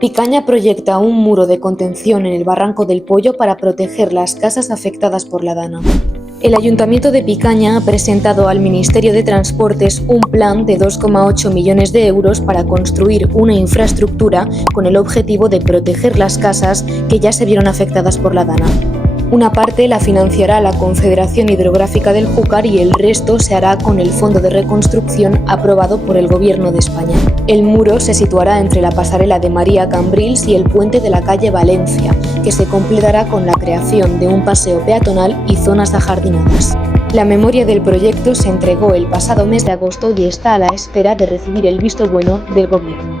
Picanya proyecta un muro de contención en el barranco del Poyo para proteger las casas afectadas por la dana. El Ayuntamiento de Picanya ha presentado al Ministerio de Transportes un plan de 2,8 millones de euros para construir una infraestructura con el objetivo de proteger las casas que ya se vieron afectadas por la dana. Una parte la financiará la Confederación Hidrográfica del Júcar y el resto se hará con el Fondo de Reconstrucción aprobado por el Gobierno de España. El muro se situará entre la pasarela de María Cambrils y el puente de la calle Valencia, que se completará con la creación de un paseo peatonal y zonas ajardinadas. La memoria del proyecto se entregó el pasado mes de agosto y está a la espera de recibir el visto bueno del Gobierno.